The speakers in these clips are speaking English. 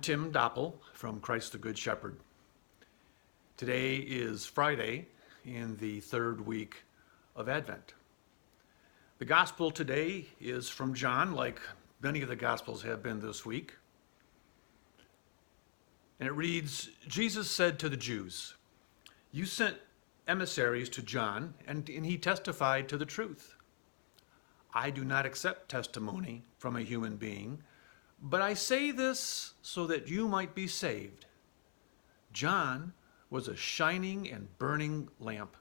Tim Doppel from Christ the Good Shepherd. Today is Friday in the third week of Advent. The gospel today is from John, like many of the gospels have been this week. And it reads, Jesus said to the Jews, "You sent emissaries to John, and he testified to the truth. I do not accept testimony from a human being, but I say this so that you might be saved. John was a shining and burning lamp,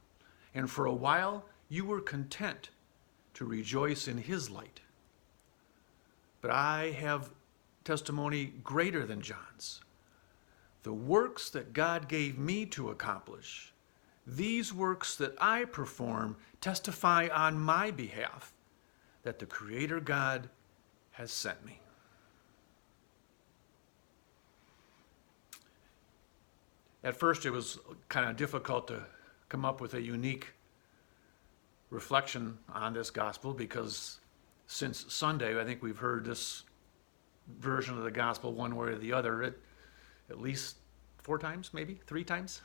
and for a while you were content to rejoice in his light. But I have testimony greater than John's. The works that God gave me to accomplish, these works that I perform testify on my behalf that the Creator God has sent me." At first, it was kind of difficult to come up with a unique reflection on this gospel because since Sunday, I think we've heard this version of the gospel one way or the other at least 4 times, maybe 3 times.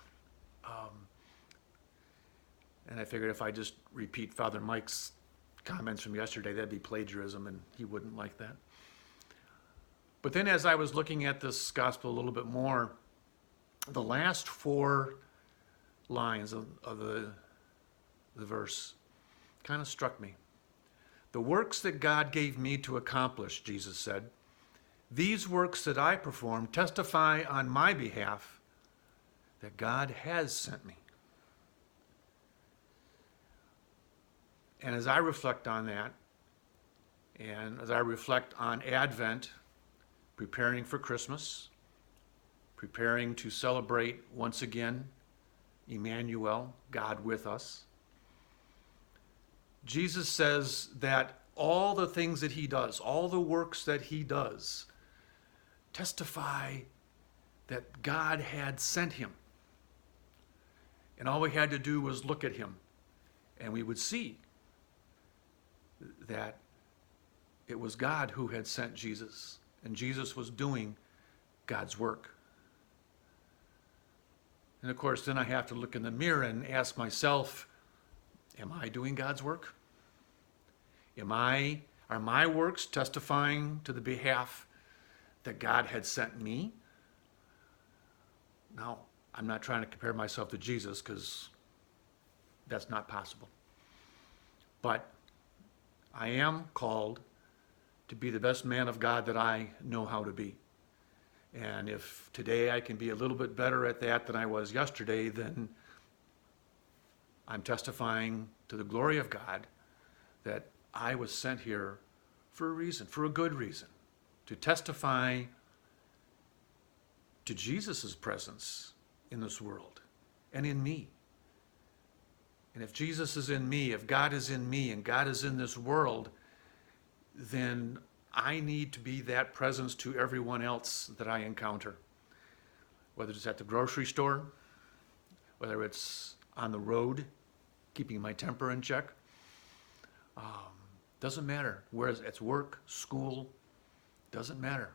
And I figured if I just repeat Father Mike's comments from yesterday, that'd be plagiarism, and he wouldn't like that. But then as I was looking at this gospel a little bit more, the last 4 lines of the verse kind of struck me. The works that God gave me to accomplish, Jesus said, these works that I perform testify on my behalf that God has sent me. And as I reflect on that, and as I reflect on Advent, preparing for Christmas, preparing to celebrate once again Emmanuel, God with us, Jesus says that all the things that he does, all the works that he does, testify that God had sent him. And all we had to do was look at him, and we would see that it was God who had sent Jesus, and Jesus was doing God's work. And of course, then I have to look in the mirror and ask myself, am I doing God's work? Are my works testifying to the behalf that God had sent me? Now, I'm not trying to compare myself to Jesus because that's not possible. But I am called to be the best man of God that I know how to be. And if today I can be a little bit better at that than I was yesterday, then I'm testifying to the glory of God that I was sent here for a reason, for a good reason, to testify to Jesus' presence in this world and in me. And if Jesus is in me, if God is in me, and God is in this world, then I need to be that presence to everyone else that I encounter. Whether it's at the grocery store, whether it's on the road, keeping my temper in check. Doesn't matter. Where it's work, school, doesn't matter.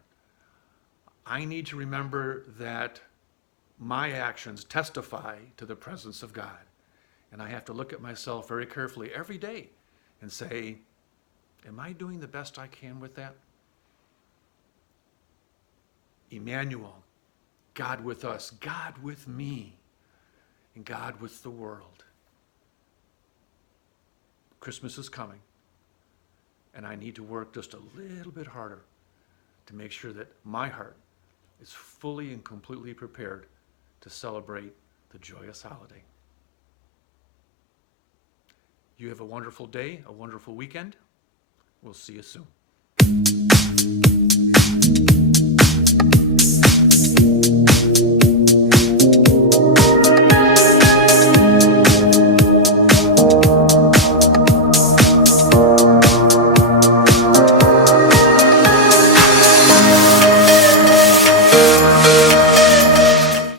I need to remember that my actions testify to the presence of God. And I have to look at myself very carefully every day and say, am I doing the best I can with that? Emmanuel, God with us, God with me, and God with the world. Christmas is coming, and I need to work just a little bit harder to make sure that my heart is fully and completely prepared to celebrate the joyous holiday. You have a wonderful day, a wonderful weekend. We'll see you soon.